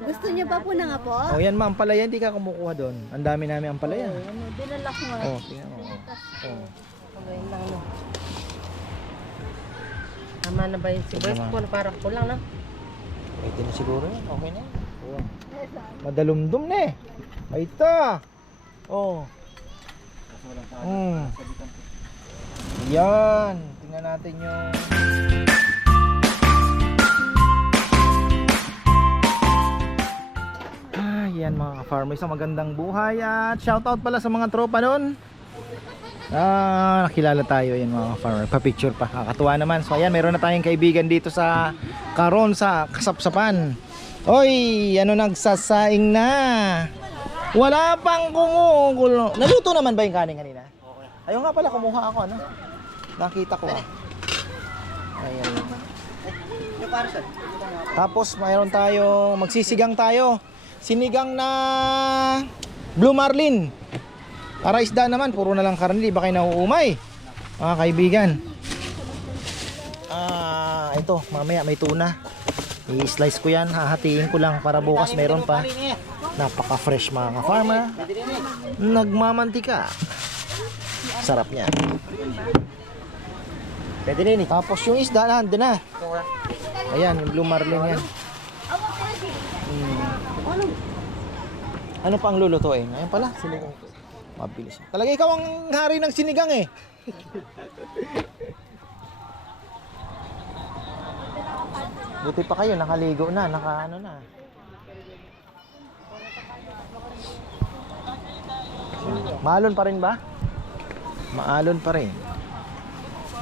Gusto niyo pa po ng apo? Oh, yan ma'am, palaya, hindi ka kumukuha doon. Ang dami namin ang palaya. Ano, dinala ko nga. Oh, tingnan mo. Oh. Ngayon lang, no? Tama na ba yung Tama. sibuyas ko? Parang kulang, no? Pwede na siguro yan. Okay na. Oh. Madalumdum na eh. Ay ta. Oh. Mm. Yan. Tingnan natin yung... Yan mga ka-farmers. Ang magandang buhay at shoutout pala sa mga tropa doon. Ah, nakilala tayo yan mga farmer. Pa-picture pa. Kakatuwa naman. So ayan, meron na tayong kaibigan dito sa Karon sa Kasapsapan. Oy, ano nagsasaing na? Wala pang kumukulo. Naluto naman ba yung kanin kanina? Ayun nga pala, kumuha ako, ano? Nakita ko. ah. Ayan. Tapos mayroon tayo, magsisigang tayo. Sinigang na Blue Marlin. Para isda naman, puro na lang karne, di ba kayo nauumay? Mga kaibigan. Ah, ito, mamaya may tuna. I-slice ko yan, hahatiin ko lang para bukas meron pa. Napaka-fresh mga farmer. Nagmamantika. Sarap niya. Pwede rin eh. Tapos yung isda, nandun na. Ayan, yung blue marlin yan. Hmm. Ano pa ang lulutuin? Ayun pala, sinigang. Mabilis. Talaga ikaw ang hari ng sinigang eh. Buti pa kayo, nakaligo na, naka ano na. Maalon pa rin ba? Maalon pa rin.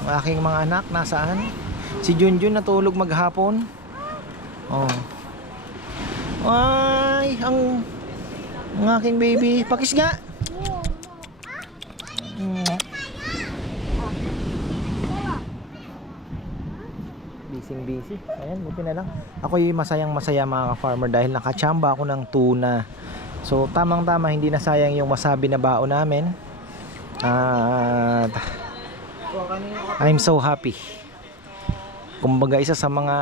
Ang aking mga anak, nasaan? Si Junjun natulog maghapon. Oh. Ay, ang, ang aking baby. Pakis nga. Mm. Busy busy. Ayan, buti na lang. Ako yung masayang masaya mga ka-farmer dahil nakachamba ako ng tuna. So, tamang-tama, hindi na sayang yung masabi na bao namin. At I'm so happy. Kumbaga, isa sa mga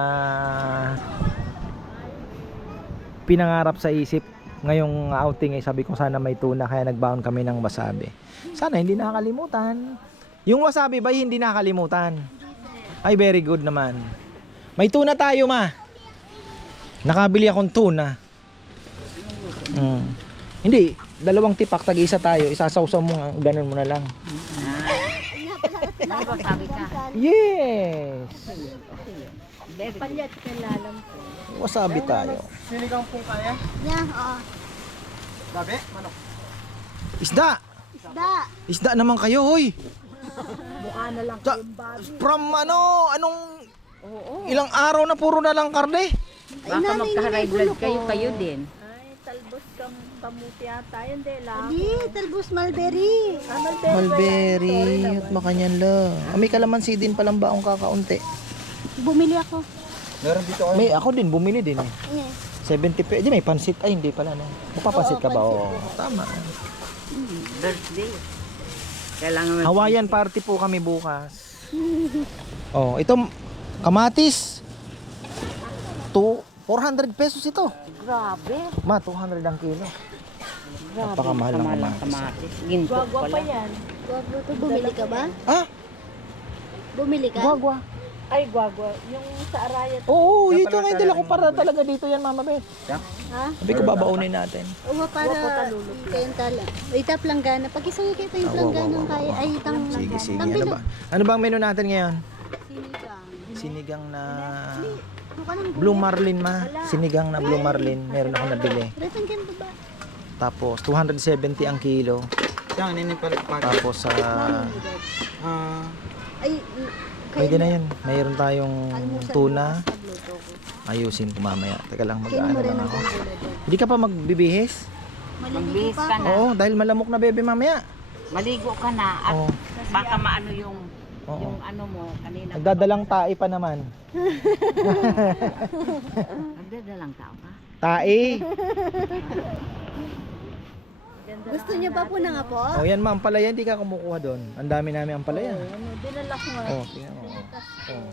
pinangarap sa isip ngayong outing ay sabi ko sana may tuna kaya nagbaon kami ng wasabi. Sana hindi nakakalimutan. Yung wasabi ba hindi nakakalimutan? Ay very good naman. May tuna tayo ma. Nakabili akong tuna. Mm. Hindi, dalawang tipak tag-isa tayo. Isasawsaw mo ganun mo na lang. Yes. Palyat ka lalam po. Wasabi tayo. Yeah, oo. Isda. Isda. Isda naman kayo, hoy. Mukha na lang Sa- from ano, anong ilang araw na puro na lang karne? Baka magka-high blood kayo, kayo din. Ay, talbos kang kamuti ata. Yan, de lang. Hindi, talbos mulberry. Ah, mulberry. Mulberry at makanyan la. Ah, may kalamansi din palang baong kakaunti. Bumili ako. May ako din, bumili din eh. Yes. 70 pesos. Di may pansit. Ay, hindi pala no. Magpapansit ka ba? Oo, tama. Birthday. Kailangan mo. Hawaiian party po kami bukas. Oh, ito kamatis. To 400 pesos ito. Grabe. Ma, 200 ang kilo. Grabe. Napakamahal ng Kamahal ng kamatis. kamatis. Ginto Gwagwa pa pala. yan. Gwagwa to. Bumili ka ba? Ah, Bumili ka? guagwa. Ay, gwagwa. Yung sa Arayat. Oo, ito nga yung dala ko para talaga dito yan, Mama Beth. Ha? Sabi ko babaunin natin. Oo, para kayong tala. Ita planggana. Pag isang kita yung planggana ng kaya. Ay, itang Sige, sige. Ang Ano ba? Ano bang menu natin ngayon? Sinigang. Sinigang na Ano Blue Marlin ma. Sinigang na Blue Marlin. Meron ako nabili. Ba? Tapos 270 ang kilo. Yan, ini pala Tapos sa Ah, Ay, pwede na 'yun. Mayroon tayong tuna. Ayusin ko mamaya. Teka lang rin lang ang ako. Hindi ka pa magbibihis? Maliligo Magbihis ka na. Oo, dahil malamok na bebe mamaya. Maligo ka na. At Oo. baka maano yung Oo. yung ano mo kanina. Nagdadalang tae pa naman. Nagdadalang tao ka. Tae. Gusto niyo pa po ng apo? Oh, yan ma'am, palaya hindi ka kumukuha doon. Ang dami namin ang palaya. Ano, dinala ko nga. Oh, tingnan mo. Oh.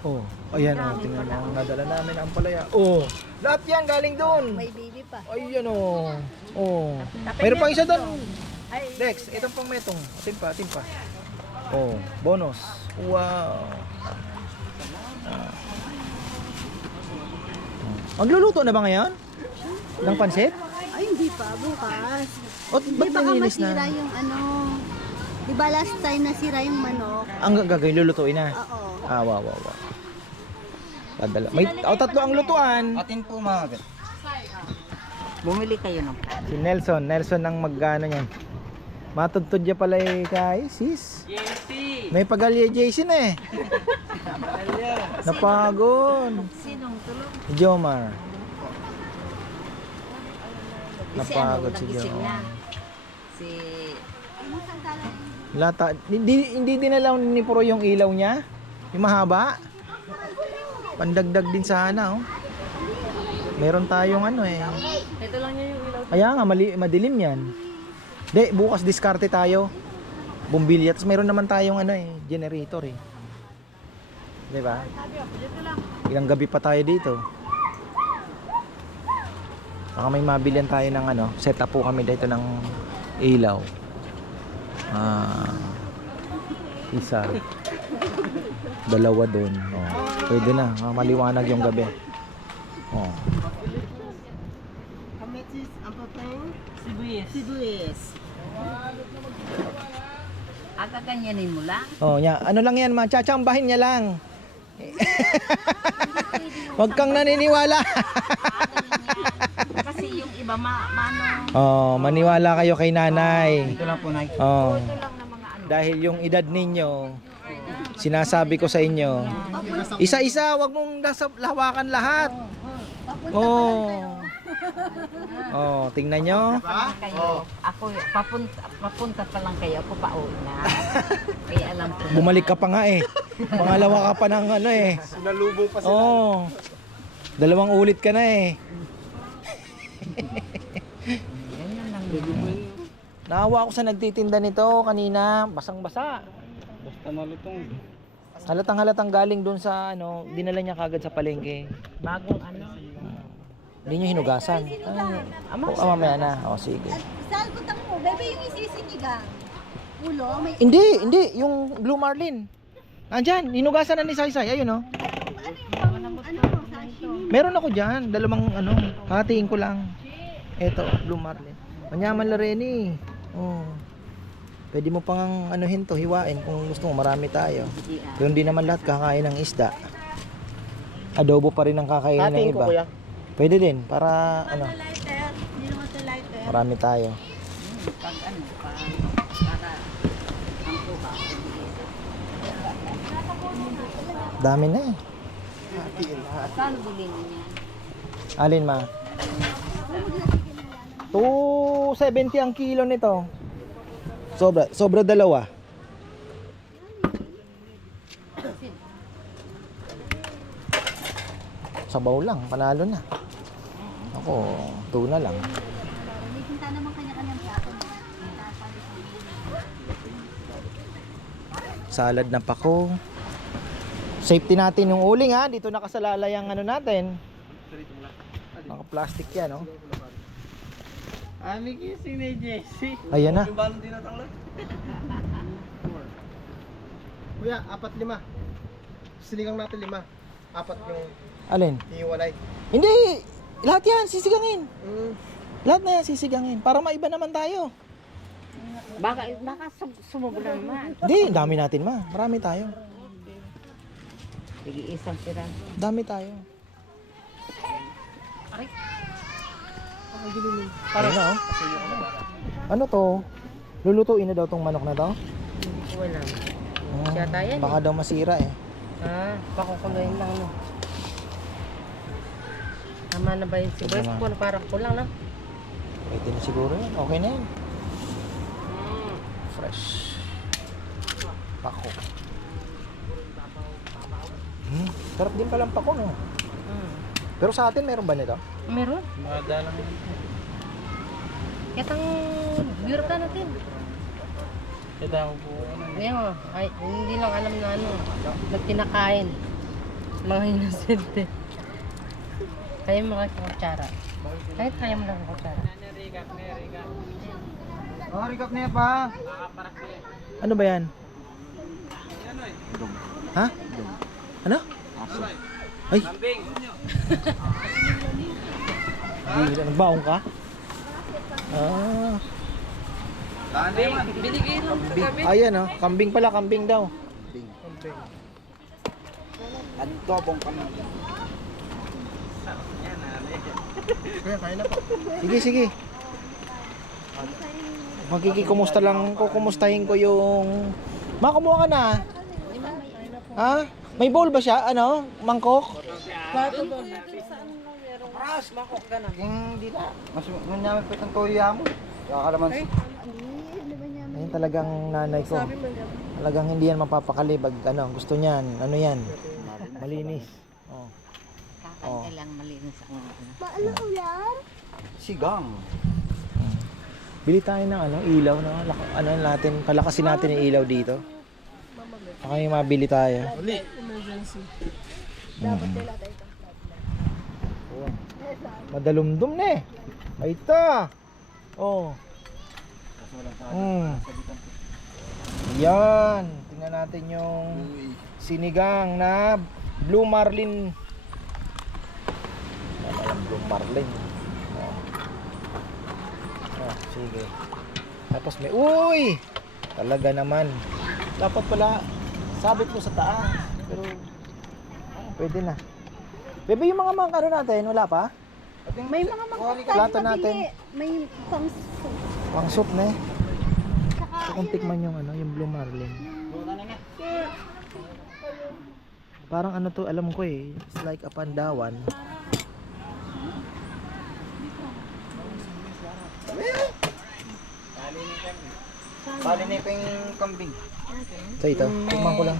Oh, ayan oh, tingnan mo. Nadala namin ang palaya. Oh, lahat yan galing doon. May baby pa. Ayan oh. Oh. Meron pang isa doon. Dex, itong pang metong. Atin pa, atin pa. Oh, bonus. Wow. Ah. Magluluto na ba ngayon? Ng pansit? Hindi pa, bukas. O, Di ba't baka naninis masira na? yung ano, di ba last time nasira yung manok? Ang gagawin, lulutuin na. Oo. Ah, wow, wow, wow. Dadala. May oh, tatlo ang lutuan. Atin po mga kapit. Bumili kayo ng pan. Si Nelson, Nelson ang magana niyan. Matudtod niya pala eh kay sis. May pagalya JC na eh. Napagod. Sinong tulong? Si Jomar. Si ano, Napagod si nagising na. Si... Lata, hindi, hindi dinalaw ni Puro yung ilaw niya. Yung mahaba. Pandagdag din sana oh. Meron tayong ano eh. Ito lang yun yung ilaw. Kaya nga, mali, madilim yan. De, bukas diskarte tayo. Bumbilya. Tapos meron naman tayong ano eh, generator eh. Di ba? Ilang gabi pa tayo dito. Baka may mabilihan tayo ng ano, set up po kami dito ng ilaw. Ah, isa. Dalawa doon. Oh, pwede na. Ah, maliwanag yung gabi. Oh. Ang papayong? Sibuyas. Sibuyas. Aga ganyanin mo lang. Oh, nya, ano lang yan, ma, tsatsambahin niya lang. Huwag kang naniniwala. Iba ma, mano. oh, maniwala kayo kay nanay. Ito lang po na. Oh, ano. dahil yung edad ninyo, sinasabi ko sa inyo, isa-isa, wag mong nasa lawakan lahat. Oh. Oh, tingnan nyo. Kayo, ako, papunta, papunta pa lang kayo, ako pa uwi na. Kaya alam ko. Bumalik ka pa nga eh. Pangalawa ka pa ng ano eh. Sinalubong pa Oh. Dalawang ulit ka na eh. Ganyan lang. Naawa ako sa nagtitinda nito kanina, basang-basa. Basta malutong. Halatang halatang galing doon sa ano, dinala niya kagad sa palengke. Bagong ano. Hindi niyo hinugasan. Ah, oh, mamaya na. Oh, sige. Salbutan mo, bebe yung isisinigang. Ulo, may Hindi, hindi. Yung Blue Marlin. Andyan, hinugasan na ni Saysay. Ayun oh. ano po, sashimi. Meron ako dyan. Dalawang ano, hatiin ko lang. Eto, Blue Marlin. Manyaman la rin eh. Oh. Pwede mo pang anuhin to, hiwain kung gusto mo. Marami tayo. Pero hindi naman lahat kakain ng isda. Adobo pa rin ang kakainin ng Atin iba. ko kuya. Pwede din para ano, ito marami tayo. Pag ano, para ang tuba. Dami na eh. Saan bilhin niya? Alin ma? 270 ang kilo nito. Sobra, sobra dalawa. Sabaw lang, panalo na. Ako, tuna lang. Salad na pako. Safety natin yung uling ha. Dito nakasalalay ang ano natin. Naka-plastic yan, oh. Ami gising ni Jesse. Ayan na. Yung balon din natang lang. Kuya, apat lima. Sinigang natin lima. Apat yung Alin? hiwalay. Hindi! Lahat yan, sisigangin. Mm. Lahat na yan, sisigangin. Para maiba naman tayo. Baka, baka sum- sumubra naman. Hindi, dami natin ma. Marami tayo. Sige, isang tira. Dami tayo. Para na oh. Ano to? Lulutuin na daw tong manok na to? Wala. Ah, Siya tayo, baka daw masira eh. Ah, pakukuloyin lang no. Tama na ba yung sibuyas Tama. ko? Parang kulang na. Pwede na siguro yan. Okay na yun. Fresh. Pako. Hmm, sarap din palang pako no. Pero sa atin meron ba nito? Meron. Madalang. Kitang biurta natin. Kaya po. Ngayon, ay, hindi lang alam na ano, na kinakain. Mga inosente. Kaya lang kutsara. Kahit kaya mo lang kutsara. Oh, rikap niya pa. Ano ba yan? Ha? Ano? Ay. Kambing. Nagbaong ka? Ah. Binigay lang kambing. Ayan oh, kambing pala, kambing daw. Kuya, kain na po. Sige, sige. Magkikikumusta lang ko, kumustahin ko yung... Ma, kumuha ka na. Ha? May bowl ba siya? Ano? Mangkok? Hindi na. Mas manyaman pa itong toya mo. Kakalaman. Ayun talagang nanay ko. Talagang hindi yan mapapakali. Pag ano, gusto niyan. Ano yan? Malinis. Oh. Kakain ka lang malinis ang Sigang. Bili tayo ng ano, ilaw na ano natin, palakasin natin yung ilaw dito. Baka yung mabili tayo. Uli. Mm. Madalumdum na eh. Ay ta. Oh. Mm. Yan. Tingnan natin yung sinigang na Blue Marlin. Yung Blue Marlin? Oh. Oh, sige. Tapos may uy. Talaga naman. Dapat pala sabit mo sa taas. Pero ah, pwede na. Bebe, yung mga mga ano natin, wala pa? May mga mga Plato natin. May pang Pang soup na eh. Gusto kong tikman yung ano, yung Blue Marlin. Parang ano to, alam ko eh. It's like a pandawan. Bali na pa yung kambing. So ito, tikman ko lang.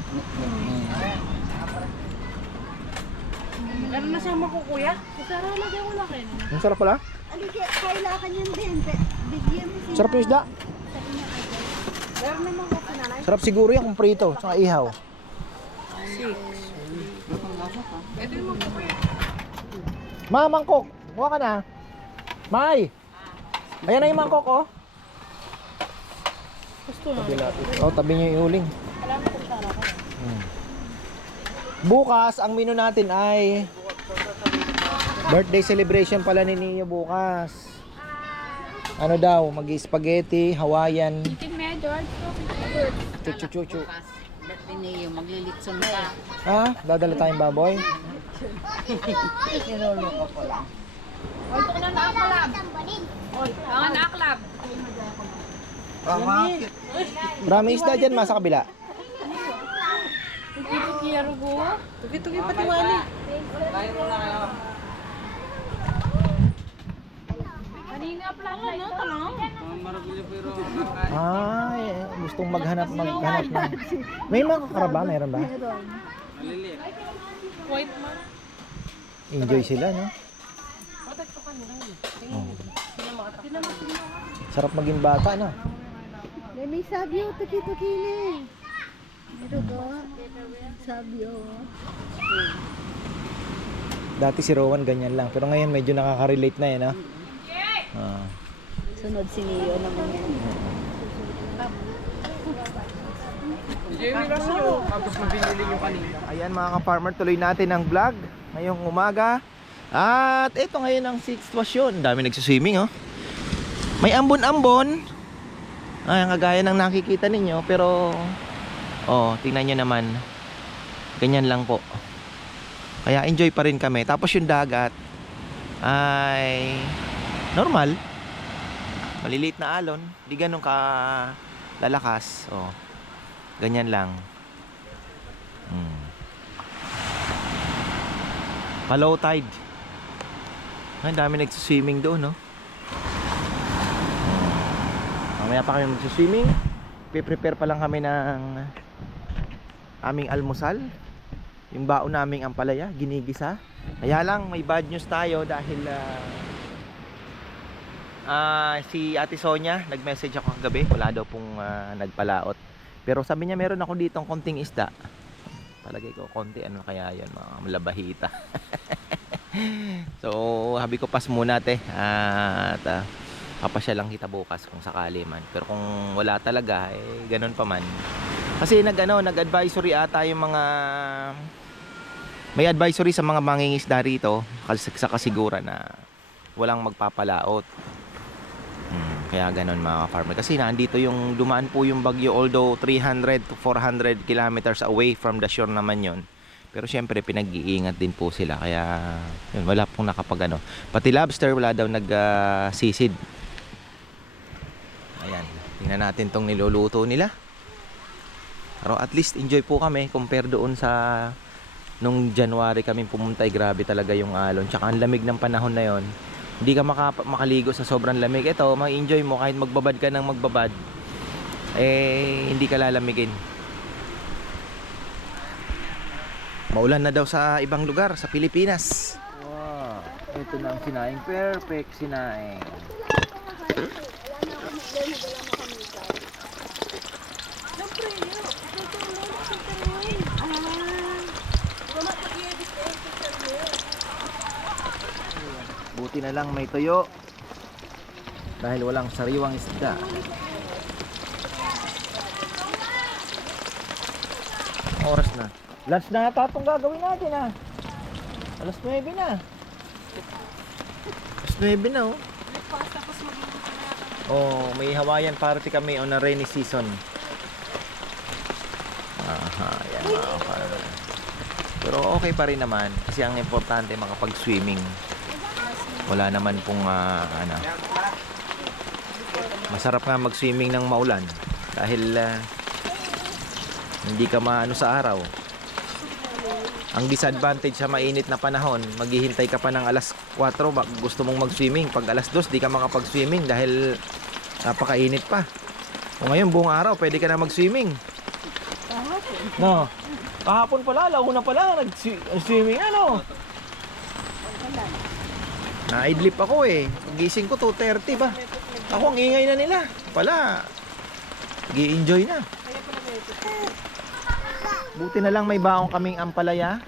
Ano nasama ko kuya? Kutsara lagyan ko lang kayo. Ang sarap pala. Aligi, kailangan yan din. Bigyan mo sila. Sarap yung isda. Sarap siguro yung prito, tsaka ihaw. Ma, mangkok. Kuha ka na. May. Ayan na yung mangkok, oh. Gusto. Oh, tabi niyo yung uling. Hmm. Bukas, ang menu natin ay birthday celebration pala ni Nino bukas. Ano daw, mag-spaghetti, Hawaiian, chuchu-chuchu. bukas. Birthday niyo, maglilitson ka. Ha? Dadala tayong baboy? Ah, makakit. Marami isda dyan, ma, sa kabila. Tugi-tugi pati wali. Ay, gustong maghanap, maghanap na. May mga karaba, mayroon ba? White man. Enjoy sila, no? Oh. Sarap maging bata, no? May sabyo, tuki-tuki na eh. Meron ka? Sabyo. Dati si Rowan ganyan lang, pero ngayon medyo nakaka-relate na eh, no? Ah. Sunod si Neo naman yan. Tapos nung binili nyo kanina. Ayan mga ka-farmer, tuloy natin ang vlog ngayong umaga. At ito ngayon ang sitwasyon. Ang dami nagsiswimming oh. May ambon-ambon. Ay, ang kagaya ng nakikita ninyo. Pero, oh, tingnan nyo naman. Ganyan lang po. Kaya enjoy pa rin kami. Tapos yung dagat ay normal. Maliliit na alon. Di ganun ka lalakas. Oh. Ganyan lang. Hmm. Pa-low tide. Ay, dami nagsiswimming doon, no? Mamaya pa kami magsiswimming. Pre-prepare pa lang kami ng aming almusal. Yung baon naming ampalaya, ginigisa. Kaya lang, may bad news tayo dahil ah ah, si Ate Sonia, nag-message ako kagabi. Wala daw pong ah, nagpalaot. Pero sabi niya meron ako ditong konting isda. Palagay ko konti ano kaya yan mga labahita. so, habi ko pas muna te. At uh, papasya lang kita bukas kung sakali man. Pero kung wala talaga, eh, ganun pa man. Kasi nag, ano, nag-advisory ata yung mga... May advisory sa mga mangingisda rito kas- sa kasiguran na walang magpapalaot. Hmm, kaya ganun mga farmer. Kasi nandito yung dumaan po yung bagyo although 300 to 400 kilometers away from the shore naman yon. Pero syempre pinag-iingat din po sila kaya yun, wala pong nakapag ano. Pati lobster wala daw nag-sisid. Ayan, tingnan natin tong niluluto nila. Pero at least enjoy po kami compare doon sa nung January kami pumunta ay grabe talaga yung alon. Tsaka ang lamig ng panahon na yon. Hindi ka maka- makaligo sa sobrang lamig. Ito, ma-enjoy mo kahit magbabad ka ng magbabad. Eh, hindi ka lalamigin. Maulan na daw sa ibang lugar, sa Pilipinas. Wow, ito na ang sinaing. Perfect sinaing. Buti na lang may tuyo. Dahil walang sariwang isda. Oras na. Lunch na ata itong gagawin natin ah. Alas 9 na. Alas 9 na oh. Oh, may Hawaiian party kami on a rainy season. Aha, yan mga farmer. Pero okay pa rin naman kasi ang importante makapag-swimming. Wala naman pong ah, ano. Masarap nga mag-swimming ng maulan dahil ah, hindi ka maano sa araw. Ang disadvantage sa mainit na panahon, maghihintay ka pa ng alas 4, bak- gusto mong mag-swimming. Pag alas 2, di ka makapag-swimming dahil napakainit pa. O ngayon, buong araw, pwede ka na mag-swimming. No. Kahapon pala, launa pala, nag-swimming ano. Naidlip ako eh. Gising ko 2.30 ba? Ako ang ingay na nila. Pala, gi-enjoy na. Buti na lang may baong kaming ampalaya.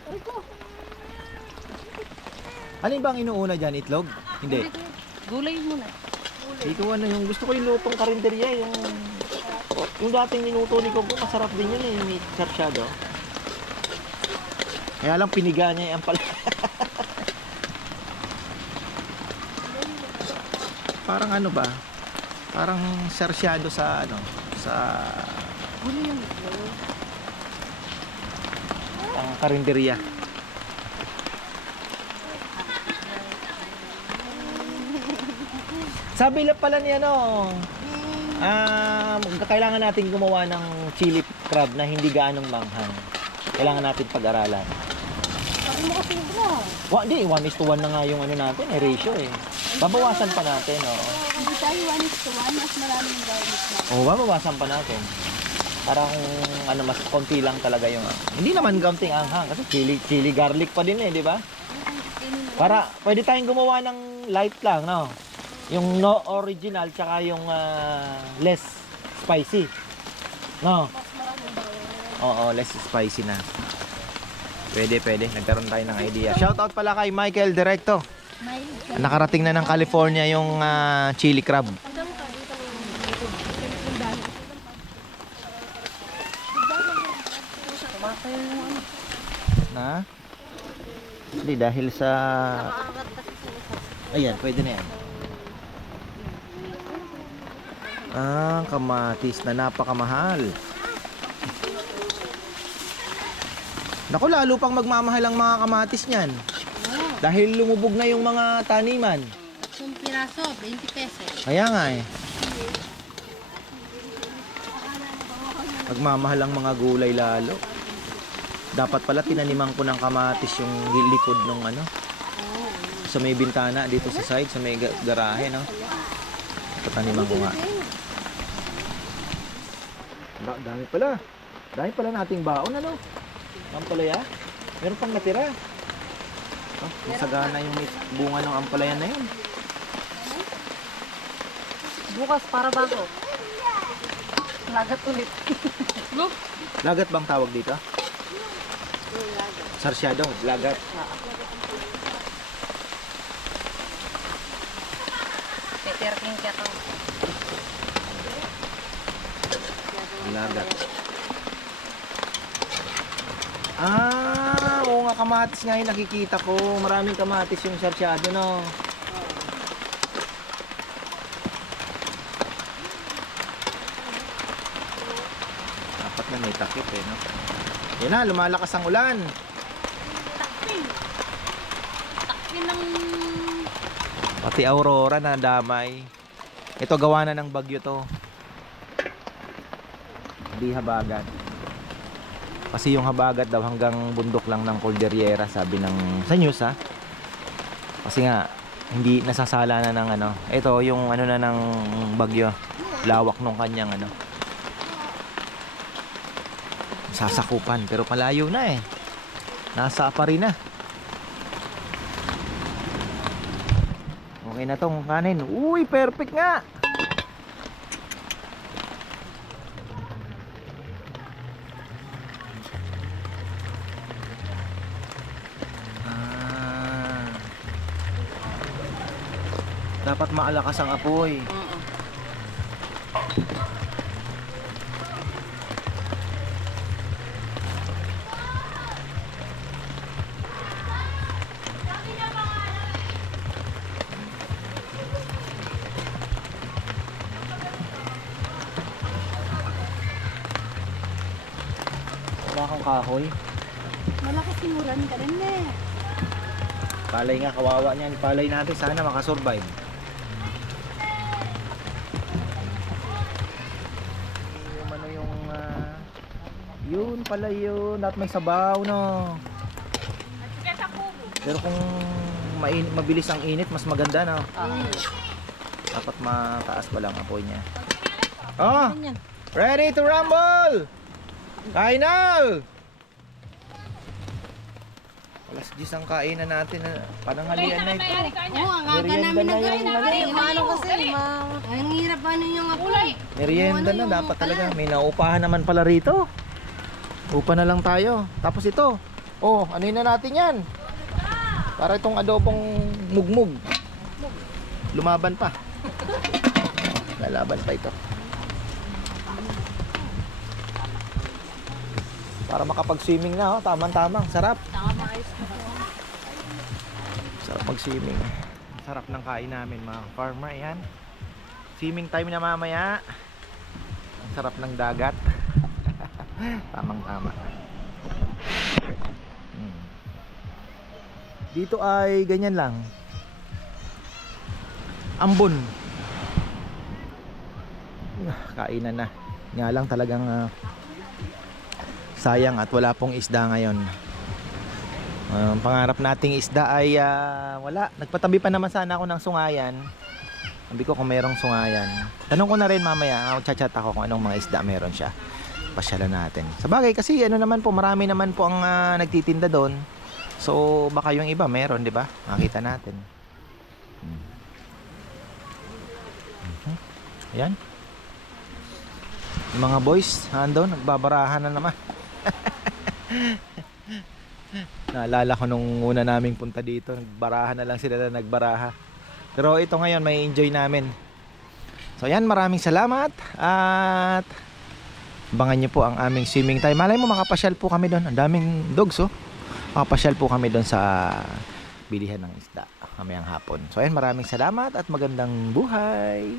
Alin ba ang inuuna dyan? Itlog? Hindi. Gulay muna. Ikaw ano yung gusto ko yung lutong karinderya yung yung dating niluto ni Coco masarap din yun eh meat sarsyado. Kaya lang piniga niya yung ampalaya. Parang ano ba? Parang sarsyado sa ano sa Gulay yung ang karinderya. Sabi lang pala niya no, ah, kailangan natin gumawa ng chili crab na hindi gaanong manghang. Kailangan natin pag-aralan. Sabi mo kasi na. Wa, di, 1 is to 1 na nga yung ano natin, eh, ratio eh. Babawasan pa natin, oo. Hindi tayo one is to one, mas maraming garlic na. Oo, babawasan pa natin. Para kung ano, mas konti lang talaga yung... Hindi naman kaunting anghang kasi chili, chili garlic pa din eh, di ba? Para pwede tayong gumawa ng light lang, no? Yung no original tsaka yung ah, less spicy. No? Oo, less spicy na. Pwede, pwede. Nagkaroon tayo ng idea. Shoutout pala kay Michael Directo. Nakarating na ng California yung ah, chili crab. Na? Hindi, dahil sa... Ayan, pwede na yan. Ah, kamatis na napakamahal. Naku, lalo pang magmamahal ang mga kamatis niyan. Dahil lumubog na yung mga taniman. Yung piraso, 20 pesos. Kaya nga eh. Pagmamahal ang mga gulay lalo. Dapat pala tinaniman ko ng kamatis yung likod ng ano. Sa may bintana dito sa side, sa may ga- garahe, no? Pataniman ko nga. Da- dami pala. Dami pala nating baon, ano? Ampalaya. Meron pang natira. Oh, masagana yung bunga ng ampalaya na yun. Bukas para bago. Lagat ulit. Lagat bang tawag dito? Sarsyado, lagat. Peter King ka to. Lagat. Ah, oo nga kamatis nga yung nakikita ko. Maraming kamatis yung sarsyado, no? Dapat na may takip eh, no? Yan na, lumalakas ang ulan. Yun ang Pati aurora na damay. Ito gawa na ng bagyo to. Di habagat. Kasi yung habagat daw hanggang bundok lang ng Cordillera sabi ng sa news ha. Kasi nga hindi nasasala na ng ano. Ito yung ano na ng bagyo. Lawak nung kanyang ano. Sasakupan pero malayo na eh. Nasa pa rin na. Okay na tong kanin. Uy, perfect nga. Dapat maalakas ang apoy. Wala kang kahoy. malakas yung ulan ka rin eh. Palay nga, kawawa niyan. Palay natin, sana makasurvive. Yun pala yun. Dapat may sabaw, no? Pero kung main, mabilis ang init, mas maganda, no? Dapat mataas pa lang apoy niya. Oh! Ready to rumble! Kain na! Alas 10 ang kainan natin. ah. Pananghalian na ito. Oo, ang aga namin na yan, ano? Yung ano kasi. Ang hirap ano yung ako. Merienda na dapat talaga. May naupahan naman pala rito. Upa na lang tayo. Tapos ito. Oh, ano na natin yan? Para itong adobong mugmug. Lumaban pa. Lalaban pa ito. Para makapag-swimming na, oh. Tamang-tama. Sarap. Sarap mag-swimming. Sarap ng kain namin, mga farmer. Yan. Swimming time na mamaya. Sarap ng dagat. Tamang tama. Hmm. Dito ay ganyan lang. Ambon. Ah, Kainan na. Nga lang talagang ah, sayang at wala pong isda ngayon. Ang pangarap nating isda ay ah, wala. Nagpatabi pa naman sana ako ng sungayan. Sabi ko kung mayroong sungayan. Tanong ko na rin mamaya, uh, chat ako kung anong mga isda meron siya. Pasyalan natin. Sa bagay kasi ano naman po, marami naman po ang ah, nagtitinda doon. So baka yung iba meron, 'di ba? Makita natin. Hmm. Ayan. Yung mga boys, ando, nagbabarahan na naman. Naalala ko nung una naming punta dito, nagbarahan na lang sila na nagbaraha. Pero ito ngayon may enjoy namin. So yan, maraming salamat at abangan nyo po ang aming swimming time. Malay mo makapasyal po kami doon. Ang daming dogs oh. Makapasyal po kami doon sa bilihan ng isda kamayang hapon. So yan, maraming salamat at magandang buhay.